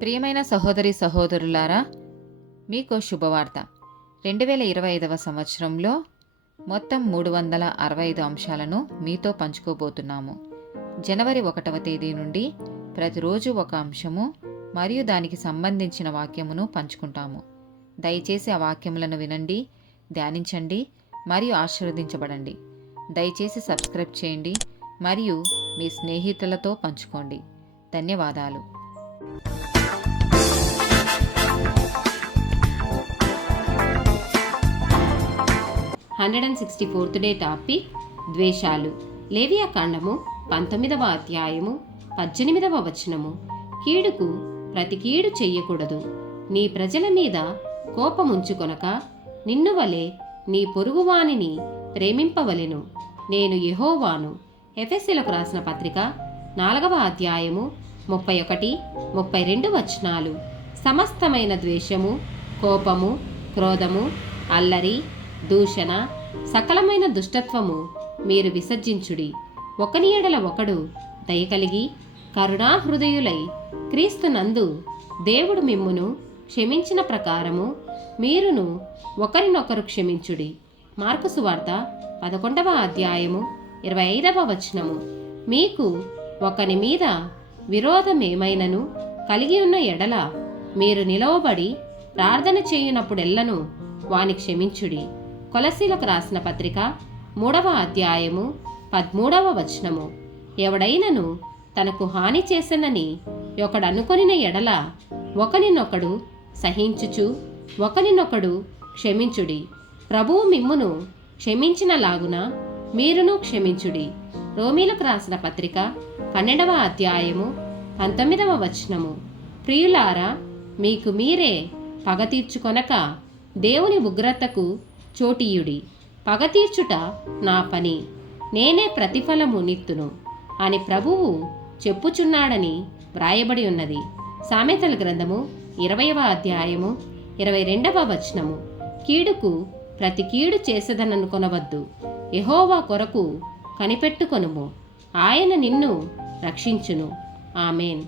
ప్రియమైన సహోదరి సహోదరులారా, మీకు శుభవార్త. 2025 సంవత్సరంలో మొత్తం 365 అంశాలను మీతో పంచుకోబోతున్నాము. జనవరి 1వ తేదీ నుండి ప్రతిరోజు ఒక అంశము మరియు దానికి సంబంధించిన వాక్యమును పంచుకుంటాము. దయచేసి ఆ వాక్యములను వినండి, ధ్యానించండి మరియు ఆశీర్వదించబడండి. దయచేసి సబ్స్క్రైబ్ చేయండి మరియు మీ స్నేహితులతో పంచుకోండి. ధన్యవాదాలు. 164th డే టాపిక్ ద్వేషాలు. లేవియాకాండము 19వ అధ్యాయము 18వ వచనము. కీడుకు ప్రతి కీడు చెయ్యకూడదు, నీ ప్రజల మీద కోపముంచుకొనక నిన్ను వలె నీ పొరుగువానిని ప్రేమింపవలెను, నేను యెహోవాను. ఎఫెసీయులకు రాసిన పత్రిక 4వ అధ్యాయము 31, 32 వచనాలు. సమస్తమైన ద్వేషము, కోపము, క్రోధము, అల్లరి, దూషణ, సకలమైన దుష్టత్వము మీరు విసర్జించుడి. ఒకని ఎడల ఒకడు దయ కలిగి కరుణాహృదయులై క్రీస్తునందు దేవుడు మిమ్మును క్షమించిన ప్రకారము మీరును ఒకరినొకరు క్షమించుడి. మార్కు సువార్త 11వ అధ్యాయము 25వ వచనము. మీకు ఒకని మీద విరోధమేమైనను కలిగి ఉన్న ఎడల మీరు నిలవబడి ప్రార్థన చేయునప్పుడెల్లను వాని క్షమించుడి. కొలసీలకు రాసిన పత్రిక 3వ అధ్యాయము 13వ వచనము. ఎవడైనను తనకు హాని చేసెనని ఒకడనుకొనిన ఎడల ఒకనినొకడు సహించుచు ఒకనినొకడు క్షమించుడి. ప్రభువు మిమ్మును క్షమించినలాగున మీరును క్షమించుడి. రోమీలకు రాసిన పత్రిక 12వ అధ్యాయము 19వ వచనము. ప్రియులారా, మీకు మీరే పగ తీర్చుకొనక దేవుని ఉగ్రతకు చోటీయుడి. పగ తీర్చుట నా పని, నేనే ప్రతిఫలము నిత్తును అని ప్రభువు చెప్పుచున్నాడని వ్రాయబడి ఉన్నది. సామెతల గ్రంథము 20వ అధ్యాయము 22వ వచనము. కీడుకు ప్రతి కీడు చేసేదననుకొనవద్దు, యెహోవా కొరకు కనిపెట్టుకొనుము, ఆయన నిన్ను రక్షించును. ఆమేన్.